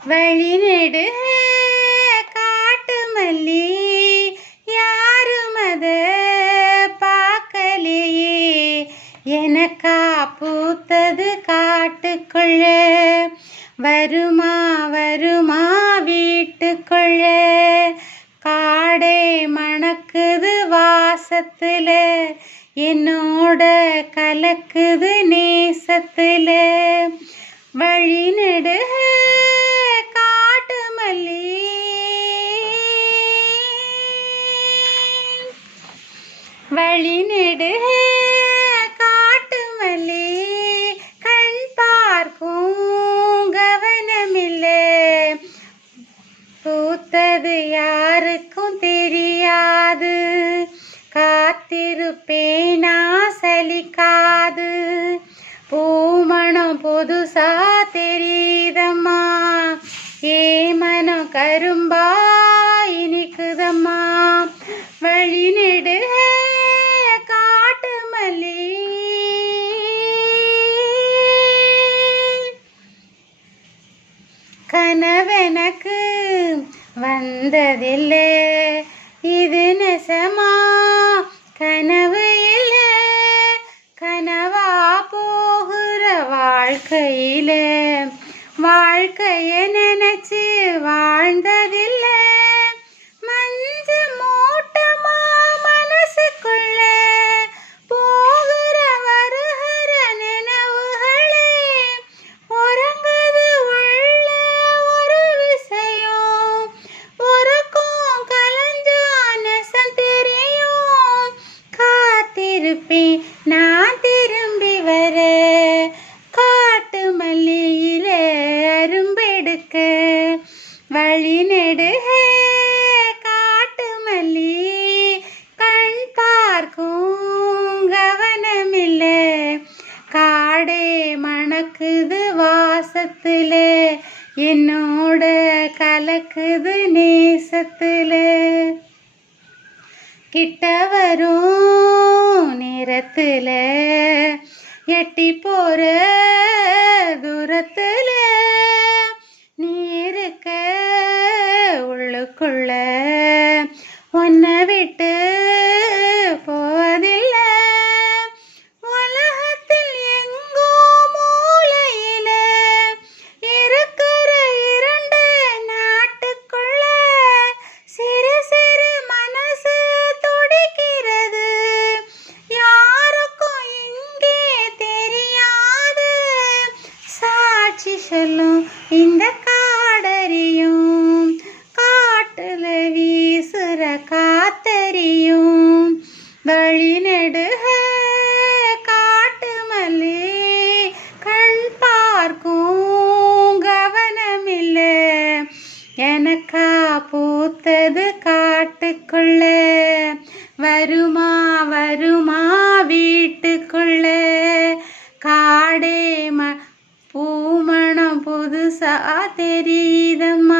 வழி நெடுக காட்டு மல்லி யாரும் அத பார்க்கலையே, எனக்கா பூத்தது காட்டுக்குள்ள, வருமா வருமா வீட்டுக்குள்ள, காடே மணக்குது வாசத்துல, என்னோட கலக்குது நேசத்துல. வழி நெடுக காட்டு மல்லி, வழி நெடுக காட்டு மல்லி, கண் பார்க்கும் கவனமில்லை, பூத்தது யாருக்கும் தெரியாது, காத்திருப்பேனா சலிக்காது, பூமணம் பொதுசா தெரியுதம்மா, ஏ மனம் கரும்பா இனிக்குதம்மா. வழி நெடுக காட்டு மல்லி, கனவெனக்கு வந்ததில்லை, இது நெசமா கனவு இல்லை, கனவா போகிற வாழ்க்கையில, வாழ்க்கைய நினைச்சு வாழ்ந்ததில்லை, மஞ்சு மூட்டமா மனசுக்குள்ள, போகிற வருகிற நினைவுகளே, உறங்குது உள்ள ஒரு விஷயம், உறக்கும் கலஞ்சா நெசம் தெரியும், காத்திருப்பேன் நான் திரும்பி வர, காட்டு மல்லியில அரும்பெடுக்க. வழி நெடுக காட்டு மல்லி, கண் பார்க்கும் கவனமில்லை, காடே மணக்குது வாசத்துல, என்னோட கலக்குது நேசத்துல. கிட்ட வரும் நேரத்துல, எட்டி போற தூரத்துல, நீ இருக்க உள்ளுக்குள்ள, உன்னை விட்டு போவதில்லை, உலகத்தில் எங்கோ மூலையில இருக்கிற இரண்டு நாட்டுக்குள்ள, சிறு சிறு மனசு துடிக்கிறது, யாருக்கும் இங்கே தெரியாது, சாட்சி சொல்லும் இந்த காடறியும், காட்டுல வீசுற காத்தறியும். வழி நெடுக காட்டு மல்லி, கண் பார்க்கும் கவனமில்லை, எனக்கா பூத்தது காட்டுக்குள்ள, வருமா வருமா வீட்டுக்குள்ள, காடே பூமணம் புதுசா தெரியுதம்மா.